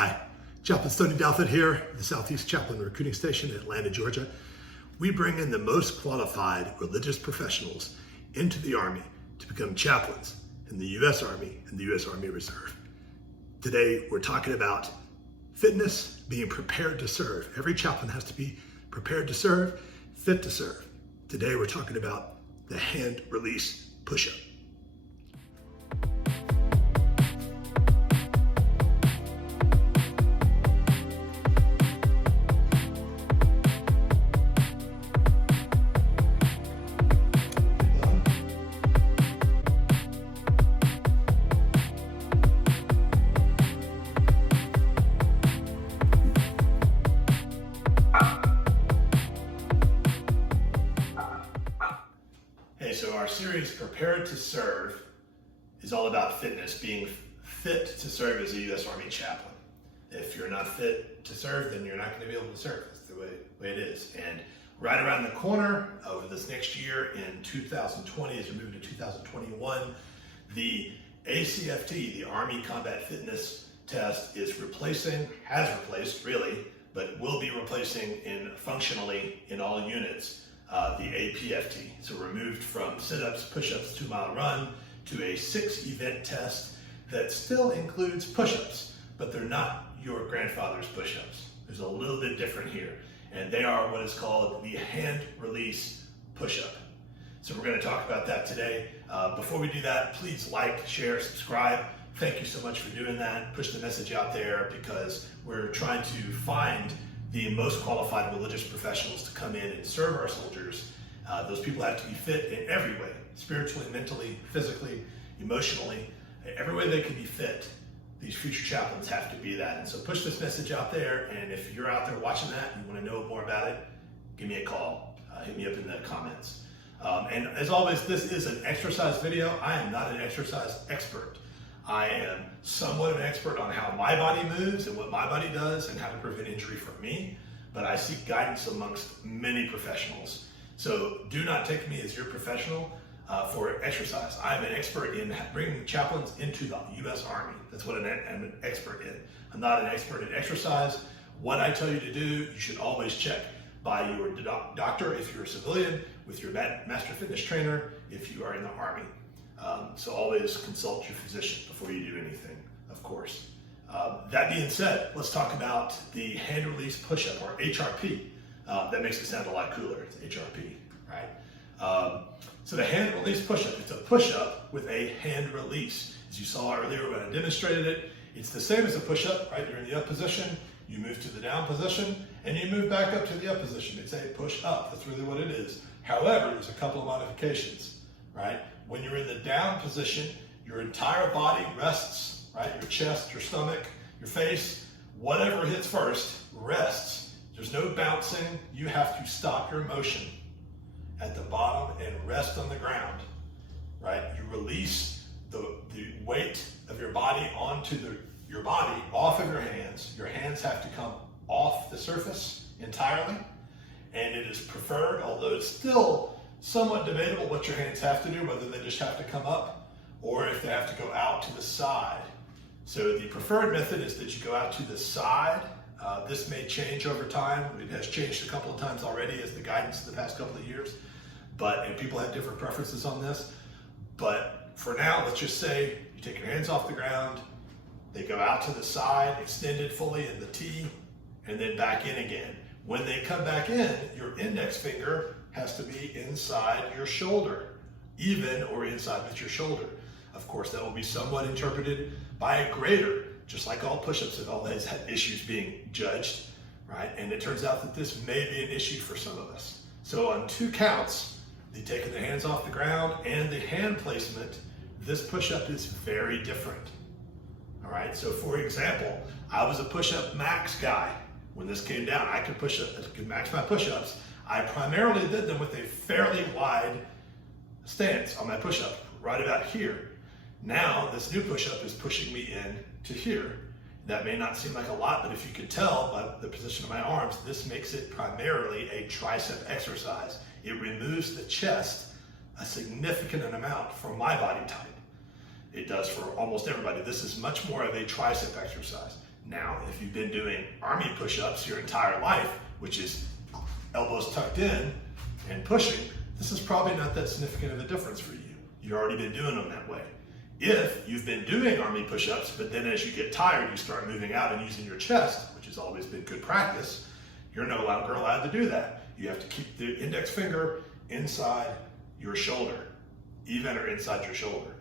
Hi, Chaplain Stoney Douthit here, the Southeast Chaplain Recruiting Station in Atlanta, Georgia. We bring in the most qualified religious professionals into the Army to become chaplains in the U.S. Army and the U.S. Army Reserve. Today, we're talking about fitness, being prepared to serve. Every chaplain has to be prepared to serve, fit to serve. Today, we're talking about the hand release push-up. So our series, Prepared to Serve, is all about fitness, being fit to serve as a U.S. Army chaplain. If you're not fit to serve, then you're not going to be able to serve. That's the way it is. And right around the corner over this next year in 2020, as we move into 2021, the ACFT, the Army Combat Fitness Test, has replaced really, but will be replacing functionally in all units, the APFT. So we're moved from sit-ups, push-ups, 2-mile run to a 6-event test that still includes push-ups, but they're not your grandfather's push-ups. There's a little bit different here, and they are what is called the hand release push-up. So we're going to talk about that today. Before we do that, please like, share, subscribe. Thank you so much for doing that. Push the message out there because we're trying to find the most qualified religious professionals to come in and serve our soldiers. Those people have to be fit in every way, spiritually, mentally, physically, emotionally, every way they can be fit. These future chaplains have to be that. And so push this message out there, and if you're out there watching that and you want to know more about it, give me a call. Hit me up in the comments. And as always, this is an exercise video. I am not an exercise expert. I am somewhat of an expert on how my body moves and what my body does and how to prevent injury from me, but I seek guidance amongst many professionals. So do not take me as your professional for exercise. I am an expert in bringing chaplains into the U.S. Army. That's what I'm an expert in. I'm not an expert in exercise. What I tell you to do, you should always check by your doctor if you're a civilian, with your master fitness trainer if you are in the Army. So always consult your physician before you do anything, of course. That being said, let's talk about the hand release push-up, or HRP. That makes it sound a lot cooler. It's HRP, right? So the hand release push-up, it's a push-up with a hand release. As you saw earlier when I demonstrated it, it's the same as a push-up, right? You're in the up position, you move to the down position, and you move back up to the up position. It's a push-up. That's really what it is. However, there's a couple of modifications, right? When you're in the down position, your entire body rests, right? Your chest, your stomach, your face, whatever hits first, rests. There's no bouncing. You have to stop your motion at the bottom and rest on the ground, right? You release the weight of your body onto your body off of your hands. Your hands have to come off the surface entirely, and it is preferred, although it's still somewhat debatable what your hands have to do, whether they just have to come up or if they have to go out to the side. So the preferred method is that you go out to the side. This may change over time. It has changed a couple of times already as the guidance in the past couple of years, and people have different preferences on this. But for now, let's just say you take your hands off the ground, they go out to the side, extended fully in the T, and then back in again. When they come back in, your index finger has to be inside your shoulder, even or inside with your shoulder. Of course, that will be somewhat interpreted by a grader, just like all push-ups have always had issues being judged, right? And it turns out that this may be an issue for some of us. So on 2 counts, the taking the hands off the ground and the hand placement, this push-up is very different, all right? So for example, I was a push-up max guy. When this came down, I could max my push-ups. I primarily did them with a fairly wide stance on my push-up, right about here. Now, this new push-up is pushing me in to here. That may not seem like a lot, but if you could tell by the position of my arms, this makes it primarily a tricep exercise. It removes the chest a significant amount from my body type. It does for almost everybody. This is much more of a tricep exercise. Now, if you've been doing army push-ups your entire life, which is elbows tucked in and pushing, this is probably not that significant of a difference for you. You've already been doing them that way. If you've been doing army push-ups, but then as you get tired, you start moving out and using your chest, which has always been good practice, you're no longer allowed to do that. You have to keep the index finger inside your shoulder, even or inside your shoulder.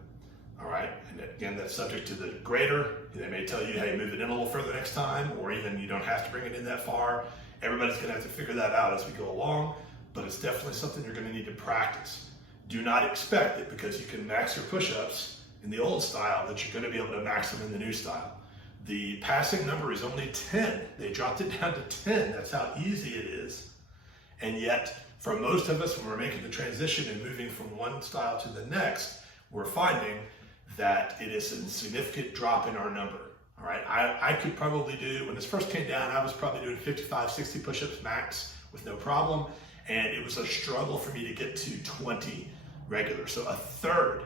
All right, and again, that's subject to the grader. They may tell you, hey, move it in a little further next time, or even you don't have to bring it in that far. Everybody's gonna have to figure that out as we go along, but it's definitely something you're gonna need to practice. Do not expect that because you can max your push-ups in the old style that you're gonna be able to max them in the new style. The passing number is only 10. They dropped it down to 10. That's how easy it is. And yet, for most of us, when we're making the transition and moving from one style to the next, we're finding that it is a significant drop in our number. All right, I could probably do, when this first came down, I was probably doing 55, 60 push-ups max with no problem. And it was a struggle for me to get to 20 regular. So a third,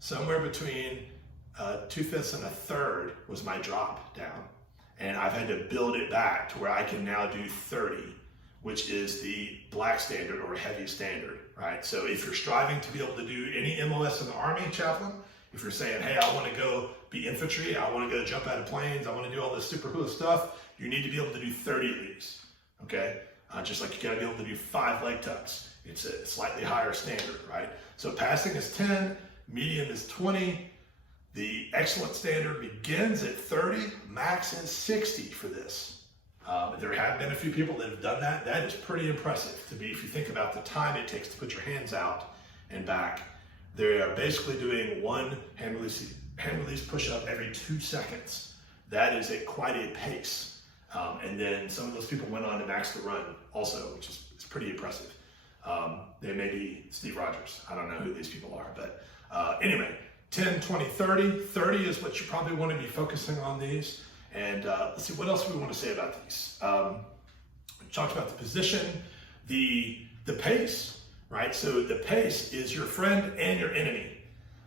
somewhere between 2/5 and a third was my drop down. And I've had to build it back to where I can now do 30, which is the black standard or heavy standard, right? So if you're striving to be able to do any MOS in the Army, chaplain, if you're saying, hey, I want to go be infantry, I want to go jump out of planes, I want to do all this super cool stuff, you need to be able to do 30 of these, okay? Just like you got to be able to do 5 leg tucks. It's a slightly higher standard, right? So passing is 10, medium is 20, the excellent standard begins at 30, max is 60 for this. There have been a few people that have done that. That is pretty impressive to be, if you think about the time it takes to put your hands out and back. They are basically doing one hand release push-up every 2 seconds. That is quite a pace. And then some of those people went on to max the run also, which is pretty impressive. They may be Steve Rogers. I don't know who these people are, but anyway, 10, 20, 30. 30 is what you probably want to be focusing on these. And let's see, what else we want to say about these? We talked about the position, the pace, right? So the pace is your friend and your enemy,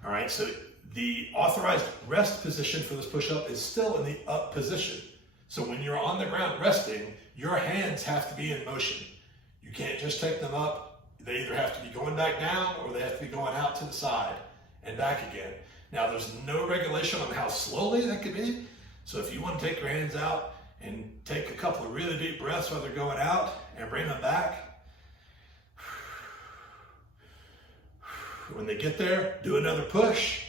all right? So the authorized rest position for this push-up is still in the up position. So when you're on the ground resting, your hands have to be in motion. You can't just take them up. They either have to be going back down or they have to be going out to the side and back again. Now, there's no regulation on how slowly that could be. So if you want to take your hands out and take a couple of really deep breaths while they're going out and bring them back, when they get there, do another push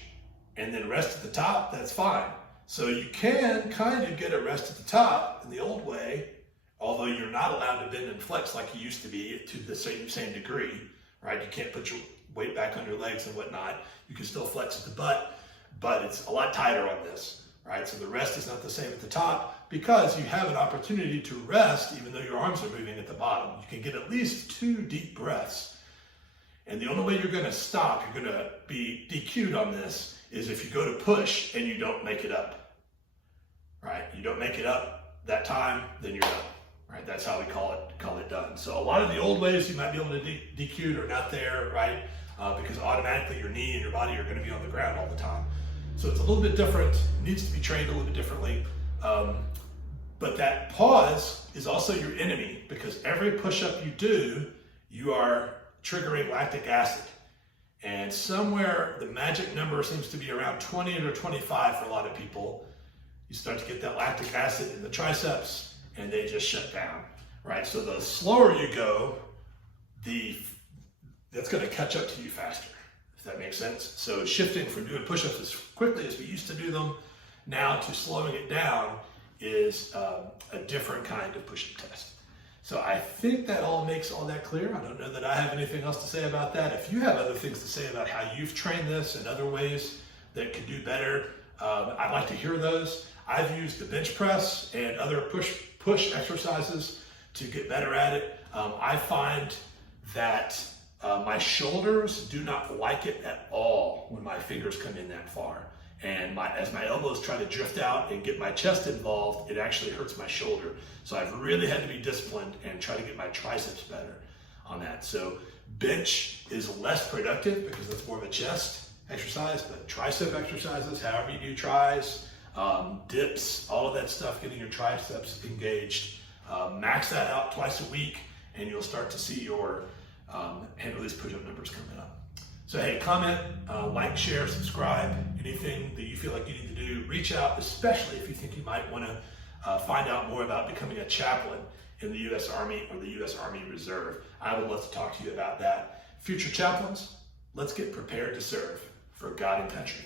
and then rest at the top, that's fine. So you can kind of get a rest at the top in the old way, although you're not allowed to bend and flex like you used to be to the same degree, right? You can't put your weight back on your legs and whatnot. You can still flex at the butt, but it's a lot tighter on this, right? So the rest is not the same at the top because you have an opportunity to rest even though your arms are moving at the bottom. You can get at least 2 deep breaths. And the only way you're gonna stop, you're gonna be DQ'd on this, is if you go to push and you don't make it up, right? You don't make it up that time, then you're done, right? That's how we call it done. So a lot of the old ways you might be able to DQ'd are not there, right? Because automatically your knee and your body are gonna be on the ground all the time. So it's a little bit different, it needs to be trained a little bit differently. But that pause is also your enemy because every push-up you do, you are triggering lactic acid. And somewhere the magic number seems to be around 20 or 25 for a lot of people. You start to get that lactic acid in the triceps and they just shut down, right? So the slower you go, that's gonna catch up to you faster, if that makes sense. So shifting from doing push-ups as quickly as we used to do them now to slowing it down is a different kind of push-up test. So I think that all makes all that clear. I don't know that I have anything else to say about that. If you have other things to say about how you've trained this and other ways that could do better, I'd like to hear those. I've used the bench press and other push exercises to get better at it. I find that my shoulders do not like it at all when my fingers come in that far. And as my elbows try to drift out and get my chest involved, it actually hurts my shoulder. So I've really had to be disciplined and try to get my triceps better on that. So bench is less productive because it's more of a chest exercise, but tricep exercises, however you do tries, dips, all of that stuff, getting your triceps engaged. Max that out twice a week, and you'll start to see your hand release push-up numbers coming up. So hey, comment, like, share, subscribe, anything that you feel like you need to do. Reach out, especially if you think you might want to find out more about becoming a chaplain in the U.S. Army or the U.S. Army Reserve. I would love to talk to you about that. Future chaplains, let's get prepared to serve for God and country.